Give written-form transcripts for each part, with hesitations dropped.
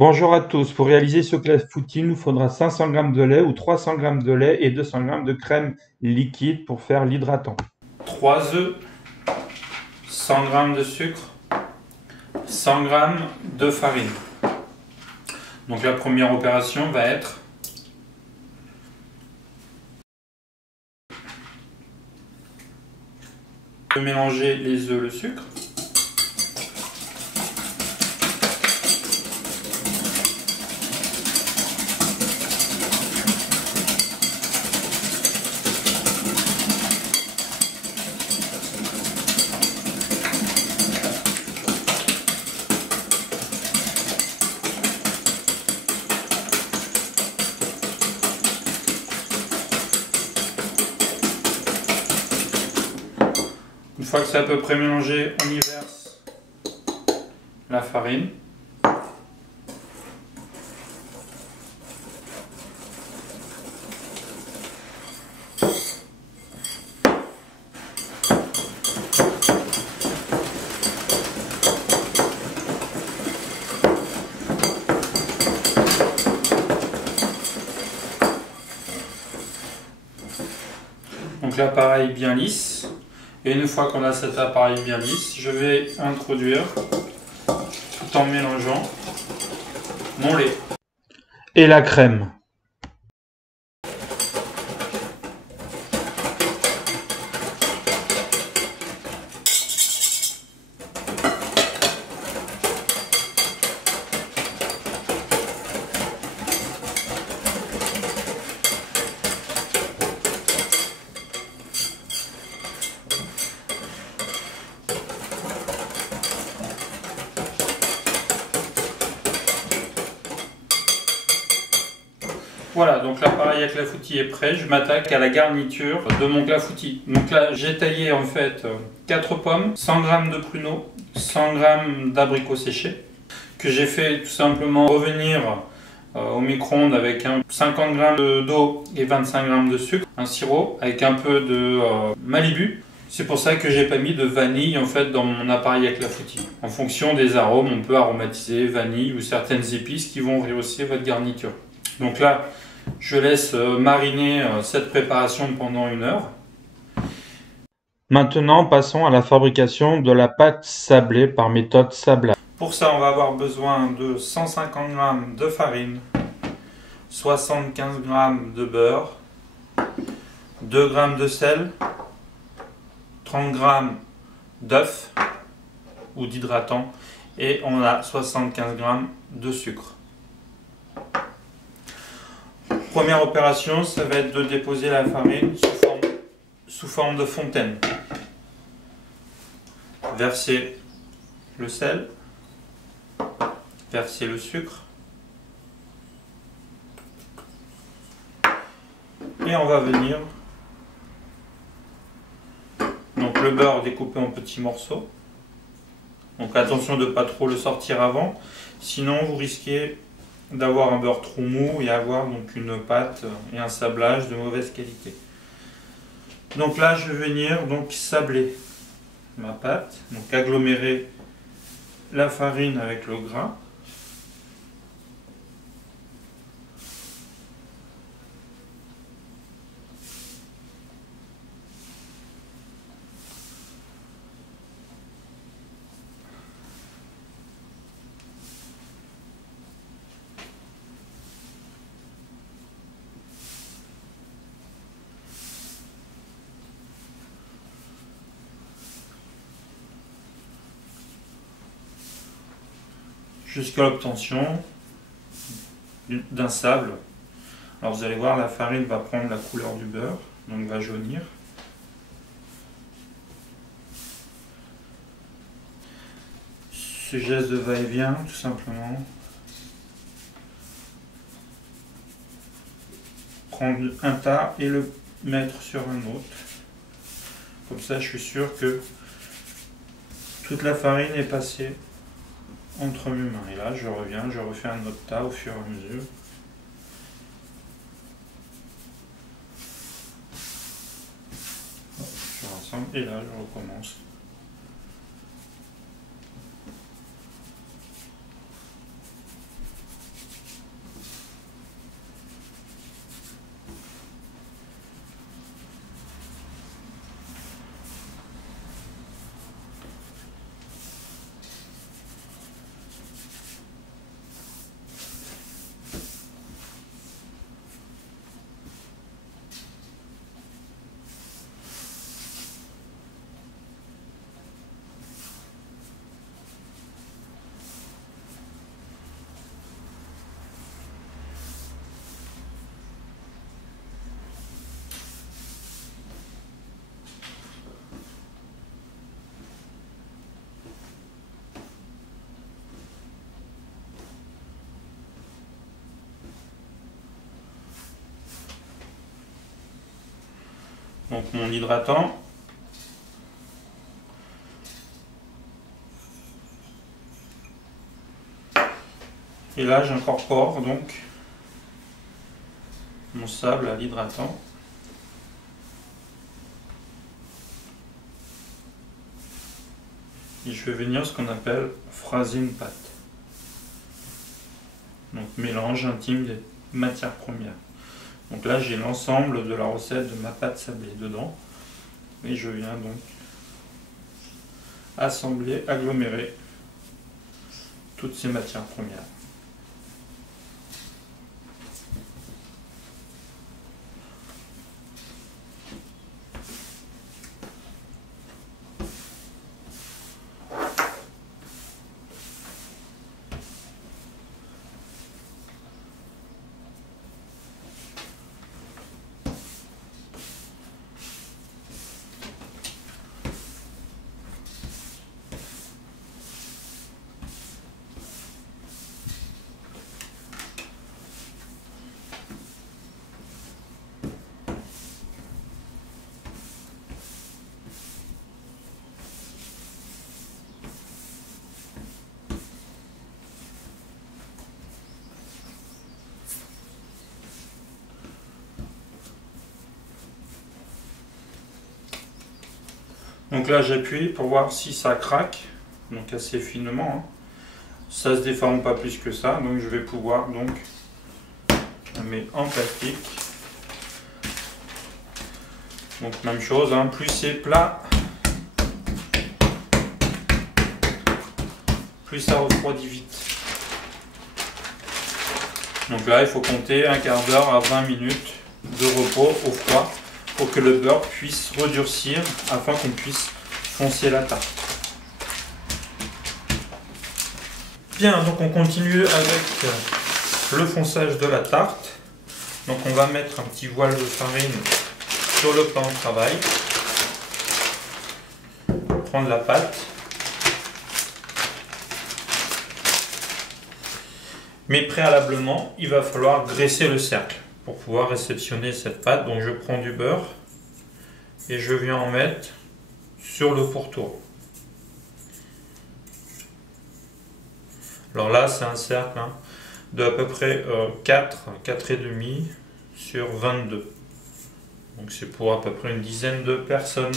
Bonjour à tous. Pour réaliser ce clafoutis, il nous faudra 500 g de lait ou 300 g de lait et 200 g de crème liquide pour faire l'hydratant. 3 œufs, 100 g de sucre, 100 g de farine. Donc la première opération va être de mélanger les œufs, le sucre. Une fois que c'est à peu près mélangé, on y verse la farine. Donc l'appareil bien lisse. Et une fois qu'on a cet appareil bien lisse, je vais introduire, tout en mélangeant, mon lait. Et la crème. Voilà, donc l'appareil à clafoutis est prêt. Je m'attaque à la garniture de mon clafoutis. Donc là, j'ai taillé en fait 4 pommes, 100 g de pruneaux, 100 g d'abricots séchés, que j'ai fait tout simplement revenir au micro-ondes avec 50 g d'eau et 25 g de sucre, un sirop avec un peu de Malibu. C'est pour ça que j'ai pas mis de vanille en fait dans mon appareil à clafoutis. En fonction des arômes, on peut aromatiser vanille ou certaines épices qui vont rehausser votre garniture. Donc là, je laisse mariner cette préparation pendant 1 heure. Maintenant, passons à la fabrication de la pâte sablée par méthode sablage. Pour ça, on va avoir besoin de 150 g de farine, 75 g de beurre, 2 g de sel, 30 g d'œuf ou d'hydratant et on a 75 g de sucre. Première opération, ça va être de déposer la farine sous forme de fontaine. Verser le sel, verser le sucre et on va venir donc le beurre découpé en petits morceaux. Donc attention de ne pas trop le sortir avant, sinon vous risquez d'avoir un beurre trop mou et avoir donc une pâte et un sablage de mauvaise qualité. Donc là je vais venir donc sabler ma pâte, donc agglomérer la farine avec le gras. Jusqu'à l'obtention d'un sable. Alors vous allez voir, la farine va prendre la couleur du beurre, donc va jaunir. Ce geste de va-et-vient, tout simplement. Prendre un tas et le mettre sur un autre. Comme ça, je suis sûr que toute la farine est passée entre mes mains. Et là, je reviens, je refais un autre tas au fur et à mesure. Je rassemble et là, je recommence. Donc mon hydratant. Et là j'incorpore donc mon sable à l'hydratant. Et je fais venir ce qu'on appelle phraser une pâte. Donc mélange intime des matières premières. Donc là j'ai l'ensemble de la recette de ma pâte sablée dedans. Et je viens donc assembler, agglomérer toutes ces matières premières. Donc là j'appuie pour voir si ça craque, donc assez finement, hein. Ça se déforme pas plus que ça, donc je vais pouvoir donc la mettre en plastique. Donc même chose, hein, plus c'est plat, plus ça refroidit vite. Donc là il faut compter un quart d'heure à 20 minutes de repos au froid pour que le beurre puisse redurcir afin qu'on puisse foncer la tarte. Bien, donc on continue avec le fonçage de la tarte. Donc on va mettre un petit voile de farine sur le plan de travail. Prendre la pâte. Mais préalablement, il va falloir graisser le cercle pour pouvoir réceptionner cette pâte. Donc je prends du beurre et je viens en mettre sur le pourtour. Alors là c'est un cercle hein, de à peu près 4,5 sur 22. Donc c'est pour à peu près une dizaine de personnes.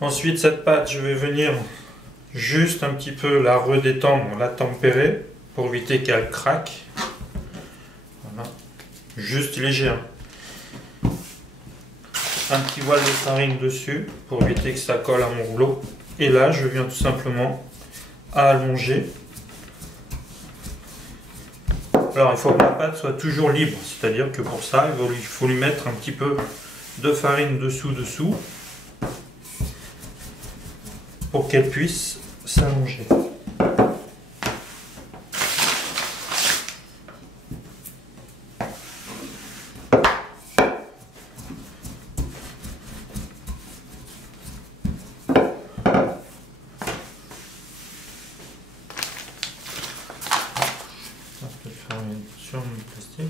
Ensuite cette pâte je vais venir juste un petit peu la redétendre, la tempérer pour éviter qu'elle craque. Voilà. Juste léger. Hein. Un petit voile de farine dessus pour éviter que ça colle à mon rouleau. Et là, je viens tout simplement à allonger. Alors, il faut que la pâte soit toujours libre, c'est-à-dire que pour ça, il faut lui mettre un petit peu de farine dessous pour qu'elle puisse s'allonger. Sur mon plastique.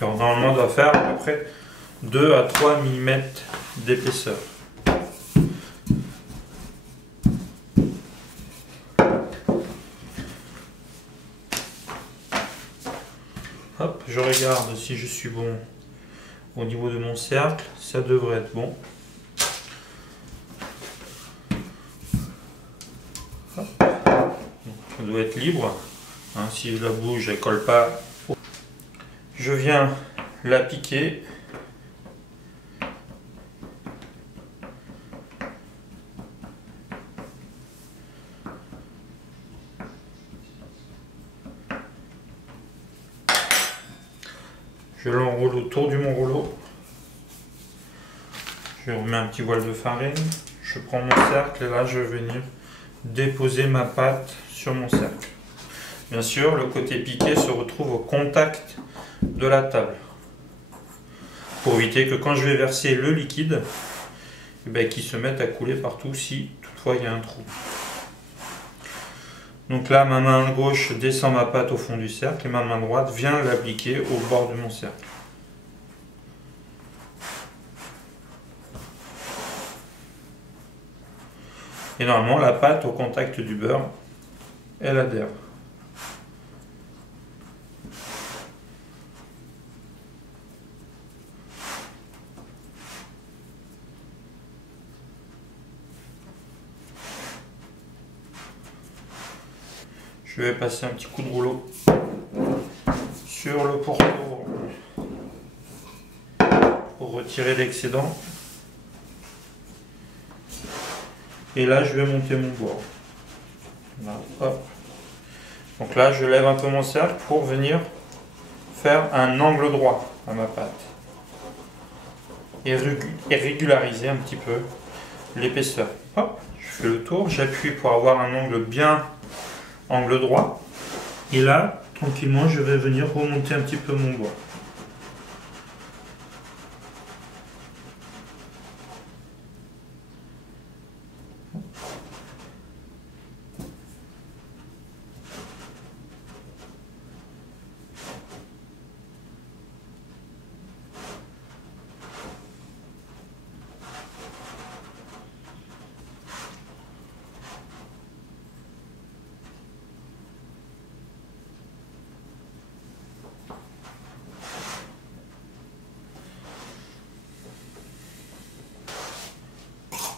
Alors, normalement, on doit faire à peu près 2 à 3 mm d'épaisseur. Hop, je regarde si je suis bon au niveau de mon cercle. Ça devrait être bon. Hop. Donc, ça doit être libre. Hein, si je la bouge, elle ne colle pas. Je viens la piquer. Je l'enroule autour de mon rouleau. Je remets un petit voile de farine. Je prends mon cercle et là je vais venir déposer ma pâte sur mon cercle. Bien sûr, le côté piqué se retrouve au contact de la table. Pour éviter que quand je vais verser le liquide, qu'il se mette à couler partout si toutefois il y a un trou. Donc là, ma main gauche descend ma pâte au fond du cercle et ma main droite vient l'appliquer au bord de mon cercle. Et normalement, la pâte au contact du beurre, elle adhère. Je vais passer un petit coup de rouleau sur le pourtour pour retirer l'excédent. Et là, je vais monter mon bord. Là, hop. Donc là, je lève un peu mon cercle pour venir faire un angle droit à ma pâte. Et régulariser un petit peu l'épaisseur. Hop, je fais le tour, j'appuie pour avoir un angle bien angle droit. Et là, tranquillement, je vais venir remonter un petit peu mon bord.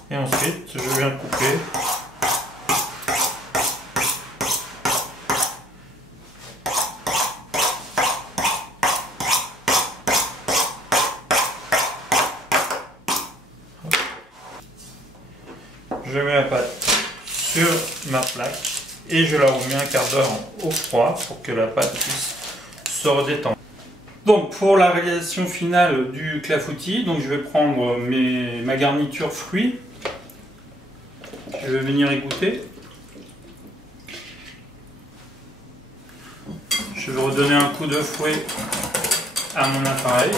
Et ensuite, je viens couper. Je mets la pâte sur ma plaque et je la remets un quart d'heure au froid pour que la pâte puisse se redétendre. Donc pour la réalisation finale du clafoutis, donc je vais prendre ma garniture fruits. Je vais venir égoutter. Je vais redonner un coup de fouet à mon appareil.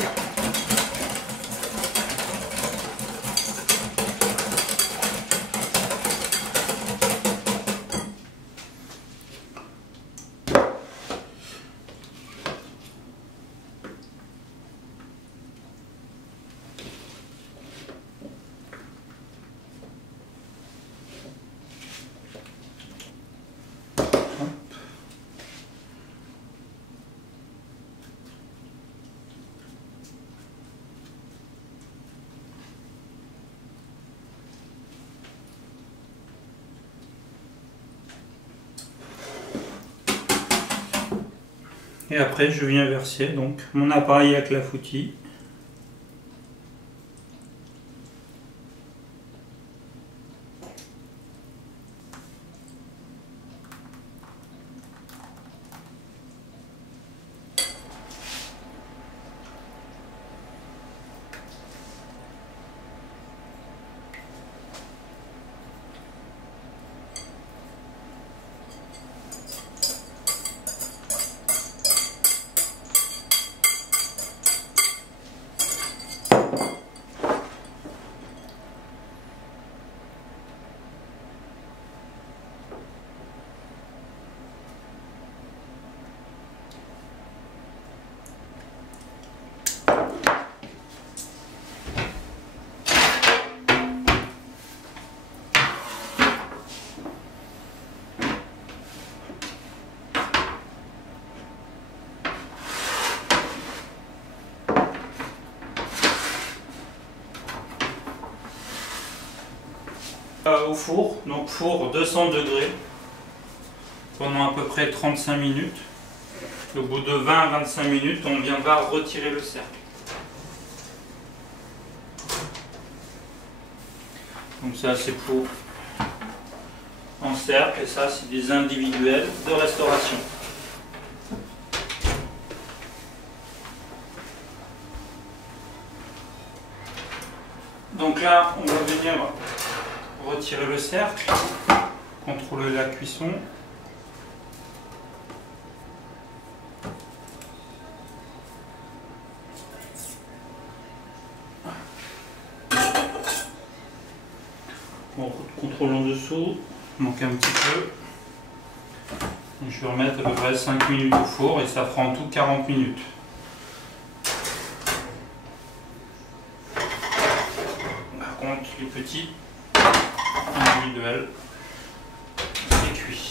Et après, je viens verser donc mon appareil à clafoutis. Au four, donc four 200 degrés pendant à peu près 35 minutes. Au bout de 20 à 25 minutes, on viendra retirer le cercle. Donc ça c'est pour en cercle et ça c'est des individuels de restauration. Donc là, on va venir retirer le cercle, contrôler la cuisson. On contrôle en dessous, il manque un petit peu. Donc je vais remettre à peu près 5 minutes au four et ça fera en tout 40 minutes. Par contre, les petits, individuels, c'est cuit.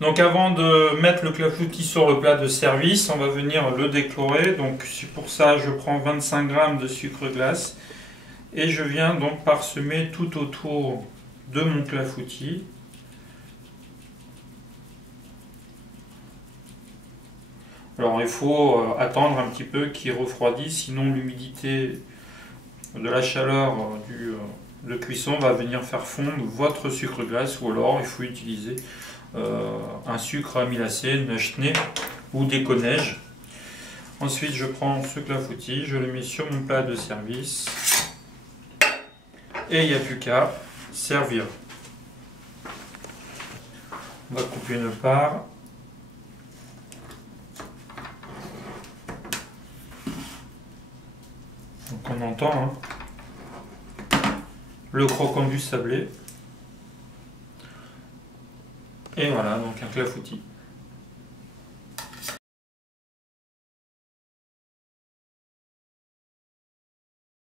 Donc avant de mettre le clafoutis sur le plat de service, on va venir le décolorer. Donc pour ça, je prends 25 g de sucre glace et je viens donc parsemer tout autour de mon clafoutis. Alors il faut attendre un petit peu qu'il refroidisse, sinon l'humidité de la chaleur de cuisson va venir faire fondre votre sucre glace, ou alors il faut utiliser un sucre amylacé, Neige ou Déco-Neige. Ensuite je prends ce clafoutis, je le mets sur mon plat de service et il n'y a plus qu'à servir. On va couper une part. Donc on entend le croquant du sablé. Et voilà, donc un clafoutis.